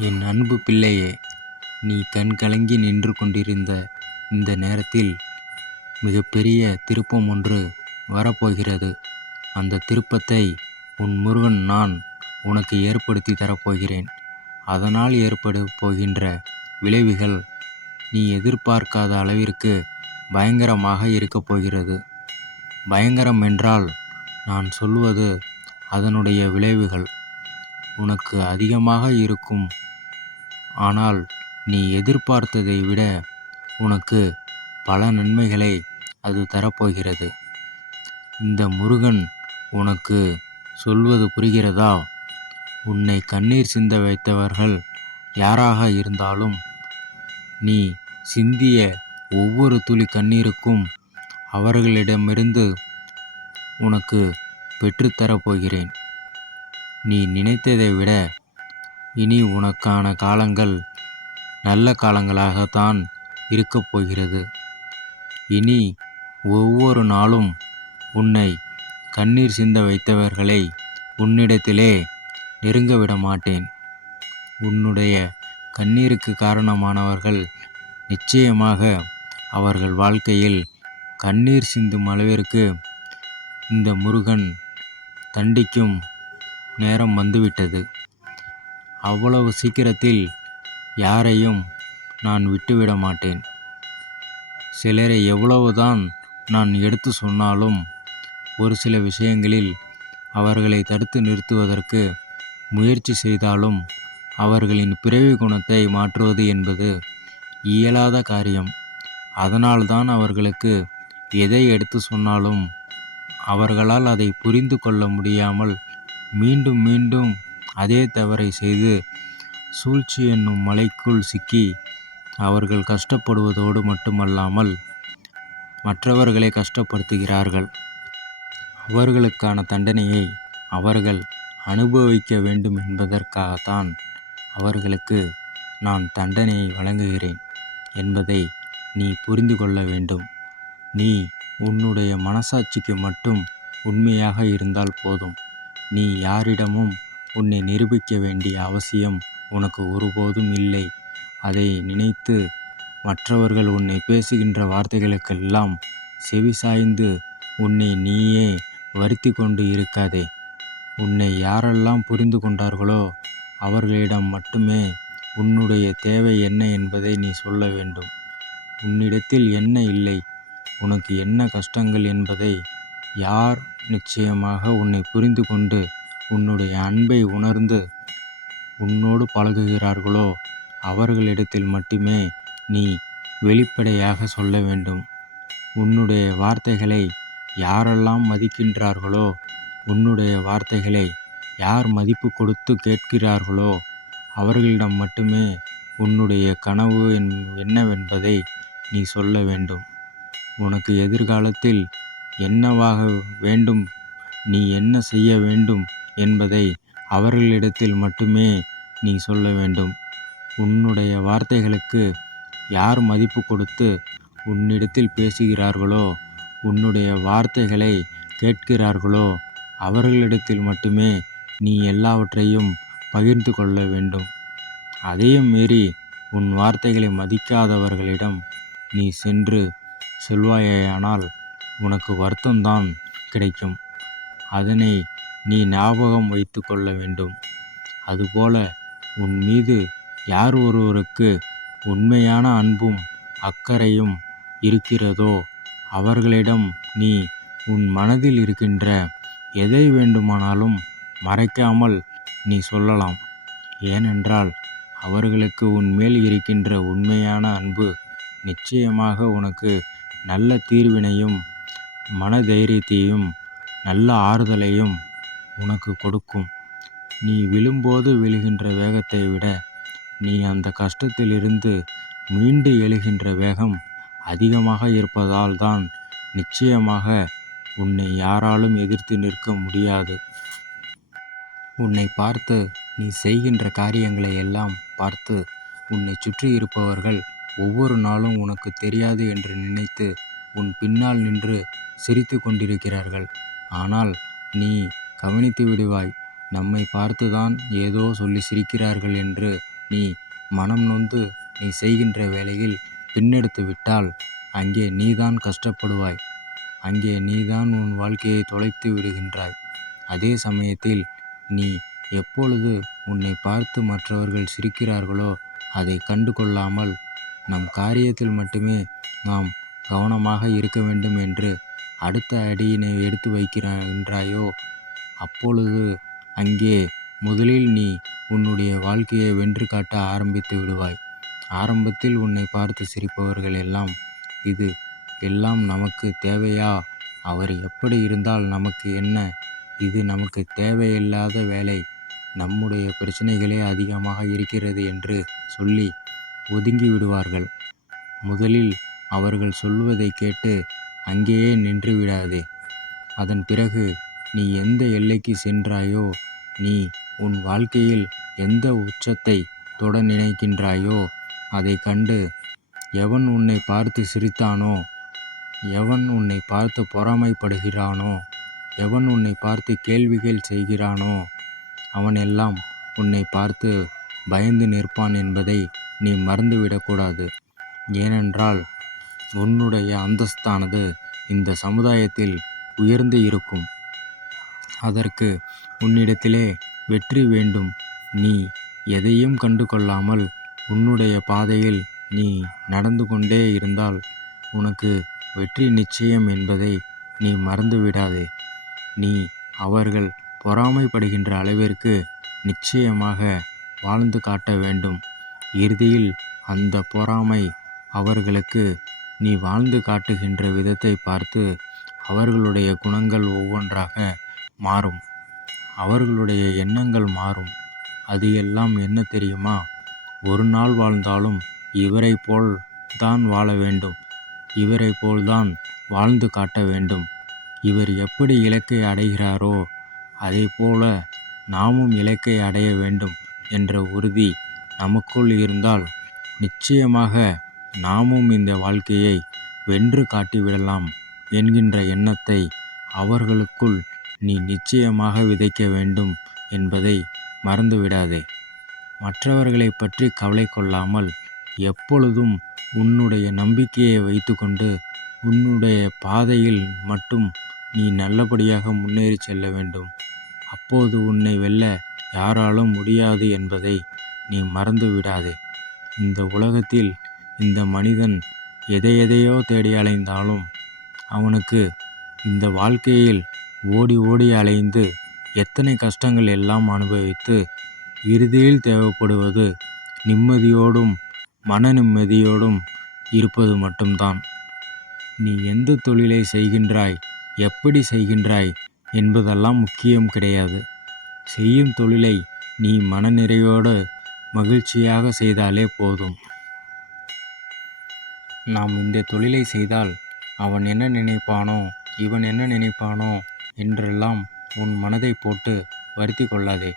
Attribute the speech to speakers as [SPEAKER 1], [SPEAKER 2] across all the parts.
[SPEAKER 1] என் அன்பு பிள்ளையே நீ கண் கலங்கி நின்று கொண்டிருந்த இந்த நேரத்தில் மிகப்பெரிய திருப்பம் ஒன்று வரப்போகிறது. அந்த திருப்பத்தை உன் முருகன் நான் உனக்கு ஏற்படுத்தி தரப்போகிறேன். அதனால் ஏற்பட போகின்ற விளைவுகள் நீ எதிர்பார்க்காத அளவிற்கு பயங்கரமாக இருக்கப் போகிறது. பயங்கரம் என்றால் நான் சொல்வது அதனுடைய விளைவுகள். உனக்கு அதிகமாக இருக்கும் ஆனால் நீ எதிர்பார்த்ததை விட உனக்கு பல நன்மைகளை அது தரப்போகிறது. இந்த முருகன் உனக்கு சொல்வது புரிகிறதா? உன்னை கண்ணீர் சிந்த வைத்தவர்கள் யாராக இருந்தாலும் நீ சிந்திய ஒவ்வொரு துளி கண்ணீருக்கும் அவர்களிடமிருந்து உனக்கு பெற்றுத்தரப்போகிறேன். நீ நினைத்ததை விட இனி உனக்கான காலங்கள் நல்ல காலங்களாகத்தான் இருக்கப் போகிறது. இனி ஒவ்வொரு நாளும் உன்னை கண்ணீர் சிந்த வைத்தவர்களை உன்னிடத்திலே நெருங்க விட மாட்டேன். உன்னுடைய கண்ணீருக்கு காரணமானவர்கள் நிச்சயமாக அவர்கள் வாழ்க்கையில் கண்ணீர் சிந்தும் அளவிற்கு இந்த முருகன் தண்டிக்கும் நேரம் வந்துவிட்டது. அவ்வளவு சீக்கிரத்தில் யாரையும் நான் விட்டுவிட மாட்டேன். சிலரை எவ்வளவுதான் நான் எடுத்து சொன்னாலும் ஒரு சில விஷயங்களில் அவர்களை தடுத்து நிறுத்துவதற்கு முயற்சி செய்தாலும் அவர்களின் பிறவி குணத்தை மாற்றுவது என்பது இயலாத காரியம். அதனால்தான் அவர்களுக்கு எதை எடுத்து சொன்னாலும் அவர்களால் அதை புரிந்து கொள்ள முடியாமல் மீண்டும் மீண்டும் அதே தவறை செய்து சூழ்ச்சி என்னும் மலைக்குள் சிக்கி அவர்கள் கஷ்டப்படுவதோடு மட்டுமல்லாமல் மற்றவர்களை கஷ்டப்படுத்துகிறார்கள். அவர்களுக்கான தண்டனையை அவர்கள் அனுபவிக்க வேண்டும் என்பதற்காகத்தான் அவர்களுக்கு நான் தண்டனையை வழங்குகிறேன் என்பதை நீ புரிந்து கொள்ள வேண்டும். நீ உன்னுடைய மனசாட்சிக்கு மட்டும் உண்மையாக இருந்தால் போதும். நீ யாரிடமும் உன்னை நிரூபிக்க வேண்டிய அவசியம் உனக்கு ஒருபோதும் இல்லை. அதை நினைத்து மற்றவர்கள் உன்னை பேசுகின்ற வார்த்தைகளுக்கெல்லாம் செவி சாய்ந்து உன்னை நீயே வருத்தி கொண்டு இருக்காதே. உன்னை யாரெல்லாம் புரிந்து கொண்டார்களோ அவர்களிடம் மட்டுமே உன்னுடைய தேவை என்ன என்பதை நீ சொல்ல வேண்டும். உன்னிடத்தில் என்ன இல்லை உனக்கு என்ன கஷ்டங்கள் என்பதை யார் நிச்சயமாக உன்னை புரிந்து கொண்டு உன்னுடைய அன்பை உணர்ந்து உன்னோடு பழகுகிறார்களோ அவர்களிடத்தில் மட்டுமே நீ வெளிப்படையாக சொல்ல வேண்டும். உன்னுடைய வார்த்தைகளை யாரெல்லாம் மதிக்கின்றார்களோ உன்னுடைய வார்த்தைகளை யார் மதிப்பு கொடுத்து கேட்கிறார்களோ அவர்களிடம் மட்டுமே உன்னுடைய கனவு என்னவென்பதை நீ சொல்ல வேண்டும். உனக்கு எதிர்காலத்தில் என்னவாக வேண்டும் நீ என்ன செய்ய வேண்டும் என்பதை அவர்களிடத்தில் மட்டுமே நீ சொல்ல வேண்டும். உன்னுடைய வார்த்தைகளுக்கு யார் மதிப்பு கொடுத்து உன்னிடத்தில் பேசுகிறார்களோ உன்னுடைய வார்த்தைகளை கேட்கிறார்களோ அவர்களிடத்தில் மட்டுமே நீ எல்லாவற்றையும் பகிர்ந்து கொள்ள வேண்டும். அதையும் மீறி உன் வார்த்தைகளை மதிக்காதவர்களிடம் நீ சென்று செல்வாயானால் உனக்கு வருத்தம்தான் கிடைக்கும். அதனை நீ ஞாபகம் வைத்து கொள்ள வேண்டும். அதுபோல உன் மீது யார் ஒருவருக்கு உண்மையான அன்பும் அக்கறையும் இருக்கிறதோ அவர்களிடம் நீ உன் மனதில் இருக்கின்ற எதை வேண்டுமானாலும் மறைக்காமல் நீ சொல்லலாம். ஏனென்றால் அவர்களுக்கு உன் மேல் இருக்கின்ற உண்மையான அன்பு நிச்சயமாக உனக்கு நல்ல தீர்வினையும் மன தைரியத்தையும் நல்ல ஆறுதலையும் உனக்கு கொடுக்கும். நீ விழும்போது விழுகின்ற வேகத்தை விட நீ அந்த கஷ்டத்திலிருந்து மீண்டு எழுகின்ற வேகம் அதிகமாக இருப்பதால் தான் நிச்சயமாக உன்னை யாராலும் எதிர்த்து நிற்க முடியாது. உன்னை பார்த்து நீ செய்கின்ற காரியங்களை எல்லாம் பார்த்து உன்னை சுற்றி இருப்பவர்கள் ஒவ்வொரு நாளும் உனக்கு தெரியாது என்று நினைத்து உன் பின்னால் நின்று சிரித்து கொண்டிருக்கிறார்கள். ஆனால் நீ கவனித்து விடுவாய். நம்மை பார்த்துதான் ஏதோ சொல்லி சிரிக்கிறார்கள் என்று நீ மனம் நொந்து நீ செய்கின்ற வேலையில் பின்னெடுத்து விட்டால் அங்கே நீதான் கஷ்டப்படுவாய். அங்கே நீதான் உன் வாழ்க்கையை தொலைத்து விடுகின்றாய். அதே சமயத்தில் நீ எப்பொழுது உன்னை பார்த்து மற்றவர்கள் சிரிக்கிறார்களோ அதை கண்டு கொள்ளாமல் நம் காரியத்தில் மட்டுமே நாம் கவனமாக இருக்க வேண்டும் என்று அடுத்த அடியினை எடுத்து வைக்கிறாயோ அப்பொழுது அங்கே முதலில் நீ உன்னுடைய வாழ்க்கையை வென்று காட்ட ஆரம்பித்து விடுவாய். ஆரம்பத்தில் உன்னை பார்த்து சிரிப்பவர்கள் எல்லாம் இது எல்லாம் நமக்கு தேவையா? அவர் எப்படி இருந்தால் நமக்கு என்ன? இது நமக்கு தேவையில்லாத வேலை. நம்முடைய பிரச்சனைகளே அதிகமாக இருக்கிறது என்று சொல்லி ஒதுங்கி விடுவார்கள். முதலில் அவர்கள் சொல்வதை கேட்டு அங்கேயே நின்று விடாதே. அதன் பிறகு நீ எந்த எல்லைக்கு சென்றாயோ நீ உன் வாழ்க்கையில் எந்த உச்சத்தை தொட நினைக்கின்றாயோ அதை கண்டு எவன் உன்னை பார்த்து சிரித்தானோ எவன் உன்னை பார்த்து பொறாமைப்படுகிறானோ எவன் உன்னை பார்த்து கேள்விகள் செய்கிறானோ அவனெல்லாம் உன்னை பார்த்து பயந்து நிற்பான் என்பதை நீ மறந்துவிடக்கூடாது ஏனென்றால் உன்னுடைய அந்தஸ்தானது இந்த சமுதாயத்தில் உயர்ந்து இருக்கும். அதற்கு உன்னிடத்திலே வெற்றி வேண்டும். நீ எதையும் கண்டு கொள்ளாமல் உன்னுடைய பாதையில் நீ நடந்து கொண்டே இருந்தால் உனக்கு வெற்றி நிச்சயம் என்பதை நீ மறந்துவிடாதே. நீ அவர்கள் பொறாமைப்படுகின்ற அளவிற்கு நிச்சயமாக வாழ்ந்து காட்ட வேண்டும். இறுதியில் அந்த பொறாமை அவர்களுக்கு நீ வாழ்ந்து காட்டுகின்ற விதத்தை பார்த்து அவர்களுடைய குணங்கள் ஒவ்வொன்றாக மாறும். அவர்களுடைய எண்ணங்கள் மாறும். அது எல்லாம் என்ன தெரியுமா? ஒரு நாள் வாழ்ந்தாலும் இவரை போல் தான் வாழ வேண்டும். இவரை போல்தான் வாழ்ந்து காட்ட வேண்டும். இவர் எப்படி இலக்கை அடைகிறாரோ அதே போல நாமும் இலக்கை அடைய வேண்டும் என்ற உறுதி நமக்குள் இருந்தால் நிச்சயமாக நாமும் இந்த வாழ்க்கையை வென்று காட்டிவிடலாம் என்கின்ற எண்ணத்தை அவர்களுக்குள் நீ நிச்சயமாக விதைக்க வேண்டும் என்பதை மறந்துவிடாதே. மற்றவர்களை பற்றி கவலை கொள்ளாமல் எப்பொழுதும் உன்னுடைய நம்பிக்கையை வைத்துக்கொண்டு உன்னுடைய பாதையில் மட்டும் நீ நல்லபடியாக முன்னேறி செல்ல வேண்டும். அப்போது உன்னை வெல்ல யாராலும் முடியாது என்பதை நீ மறந்து விடாதே இந்த உலகத்தில் இந்த மனிதன் எதை எதையோ தேடி அலைந்தாலும் அவனுக்கு இந்த வாழ்க்கையில் ஓடி ஓடி அலைந்து எத்தனை கஷ்டங்கள் எல்லாம் அனுபவித்து இறுதியில் தேவைப்படுவது நிம்மதியோடும் மன நிம்மதியோடும் இருப்பது மட்டும்தான். நீ எந்த தொழிலை செய்கின்றாய் எப்படி செய்கின்றாய் என்பதெல்லாம் முக்கியம் கிடையாது. செய்யும் தொழிலை நீ மனநிறைவோடு மகிழ்ச்சியாக செய்தாலே போதும். நாம் இந்த தொழிலை செய்தால் அவன் என்ன நினைப்பானோ இவன் என்ன நினைப்பானோ என்றெல்லாம் உன் மனதை போட்டு வருத்தி கொள்ளாதே.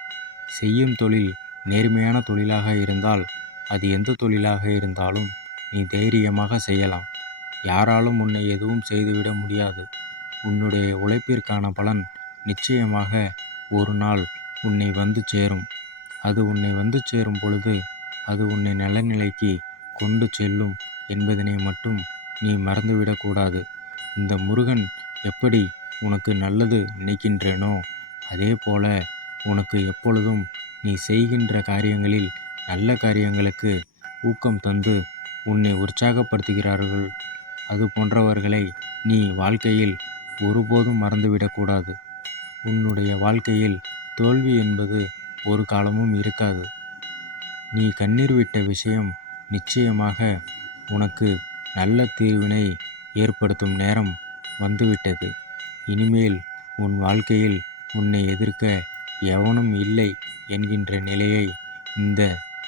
[SPEAKER 1] செய்யும் தொழில் நேர்மையான தொழிலாக இருந்தால் அது எந்த தொழிலாக இருந்தாலும் நீ தைரியமாக செய்யலாம். யாராலும் உன்னை எதுவும் செய்துவிட முடியாது. உன்னுடைய உழைப்பிற்கான பலன் நிச்சயமாக ஒரு நாள் உன்னை வந்து சேரும். அது உன்னை வந்து சேரும் பொழுது அது உன்னை நல்ல நிலைக்கு கொண்டு செல்லும் என்பதனை மட்டும் நீ மறந்துவிடக்கூடாது இந்த முருகன் எப்படி உனக்கு நல்லது நினைக்கின்றேனோ? அதே போல உனக்கு எப்பொழுதும் நீ செய்கின்ற காரியங்களில் நல்ல காரியங்களுக்கு ஊக்கம் தந்து உன்னை உற்சாகப்படுத்துகிறார்கள். அது போன்றவர்களை நீ வாழ்க்கையில் ஒருபோதும் மறந்துவிடக்கூடாது. உன்னுடைய வாழ்க்கையில் தோல்வி என்பது ஒரு காலமும் இருக்காது. நீ கண்ணீர் விட்ட விஷயம் நிச்சயமாக உனக்கு நல்ல தீர்வினை ஏற்படுத்தும் நேரம் வந்துவிட்டது. இனிமேல் உன் வாழ்க்கையில் உன்னை எதிர்க்க எவனும் இல்லை என்கின்ற நிலையை இந்த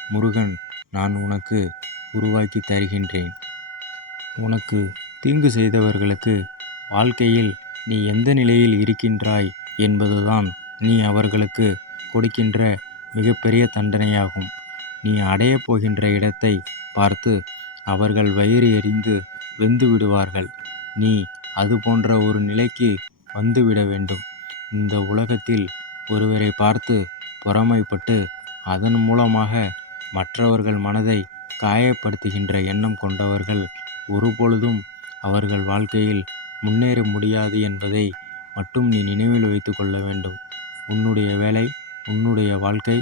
[SPEAKER 1] முருகன் நான் உனக்கு உருவாக்கி தருகின்றேன். உனக்கு தீங்கு செய்தவர்களுக்கு வாழ்க்கையில் நீ எந்த நிலையில் இருக்கின்றாய் என்பதுதான் நீ அவர்களுக்கு கொடுக்கின்ற மிகப்பெரிய தண்டனையாகும். நீ அடையப் போகின்ற இடத்தை பார்த்து அவர்கள் வயிறு எறிந்து வெந்து விடுவார்கள். நீ அது போன்ற ஒரு நிலைக்கு வந்துவிட வேண்டும். இந்த உலகத்தில் ஒருவரை பார்த்து பொறாமைப்பட்டு அதன் மூலமாக மற்றவர்கள் மனதை காயப்படுத்துகின்ற எண்ணம் கொண்டவர்கள் ஒருபொழுதும் அவர்கள் வாழ்க்கையில் முன்னேற முடியாது என்பதை மட்டும் நீ நினைவில் வைத்து கொள்ள வேண்டும். உன்னுடைய வேலை உன்னுடைய வாழ்க்கை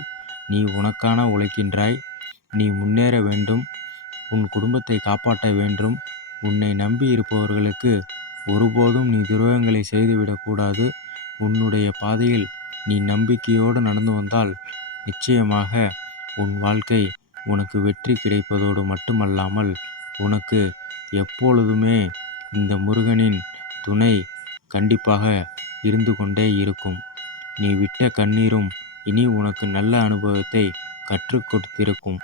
[SPEAKER 1] நீ உனக்கான உழைக்கின்றாய். நீ முன்னேற வேண்டும். உன் குடும்பத்தை காப்பாற்ற வேண்டும். உன்னை நம்பி இருப்பவர்களுக்கு ஒருபோதும் நீ துரோகங்களை செய்துவிடக்கூடாது உன்னுடைய பாதையில் நீ நம்பிக்கையோடு நடந்து வந்தால் நிச்சயமாக உன் வாழ்க்கை உனக்கு வெற்றி கிடைப்பதோடு மட்டுமல்லாமல் உனக்கு எப்பொழுதுமே இந்த முருகனின் துணை கண்டிப்பாக இருந்து கொண்டே இருக்கும். நீ விட்ட கண்ணீரும் இனி உனக்கு நல்ல அனுபவத்தை கற்றுக் கொடுத்திருக்கும்.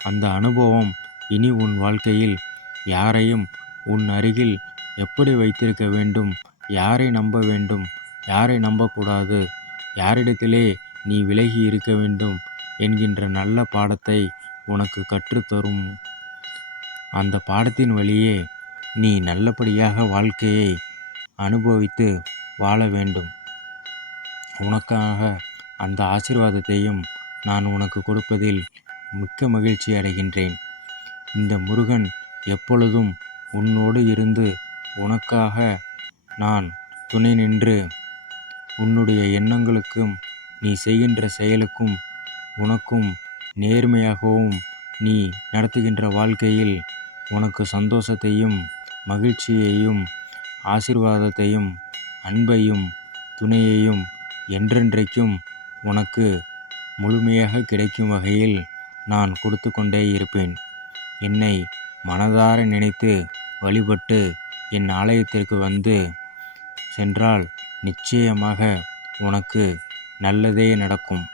[SPEAKER 1] அந்த அனுபவம் இனி உன் வாழ்க்கையில் யாரையும் உன் அருகில் எப்படி வைத்திருக்க வேண்டும்? யாரை நம்ப வேண்டும்? யாரை நம்பக்கூடாது? யாரிடத்திலே நீ விலகி இருக்க வேண்டும்? என்கின்ற நல்ல பாடத்தை உனக்கு கற்றுத்தரும். அந்த பாடத்தின் வழியே நீ நல்லபடியாக வாழ்க்கையை அனுபவித்து வாழ வேண்டும். உனக்காக அந்த ஆசீர்வாதத்தையும் நான் உனக்கு கொடுப்பதில் மிக்க மகிழ்ச்சி அடைகின்றேன். இந்த முருகன் எப்பொழுதும் உன்னோடு இருந்து உனக்காக நான் துணை நின்று உன்னுடைய எண்ணங்களுக்கும் நீ செய்கின்ற செயலுக்கும் உனக்கும் நேர்மையாகவும் நீ நடத்துகின்ற வாழ்க்கையில் உனக்கு சந்தோஷத்தையும் மகிழ்ச்சியையும் ஆசீர்வாதத்தையும் அன்பையும் துணையையும் என்றென்றைக்கும் உனக்கு முழுமையாக கிடைக்கும் வகையில் நான் கொடுத்து கொண்டே இருப்பேன். என்னை மனதார நினைத்து வழிபட்டு என் ஆலயத்திற்கு வந்து சென்றால் நிச்சயமாக உனக்கு நல்லதே நடக்கும்.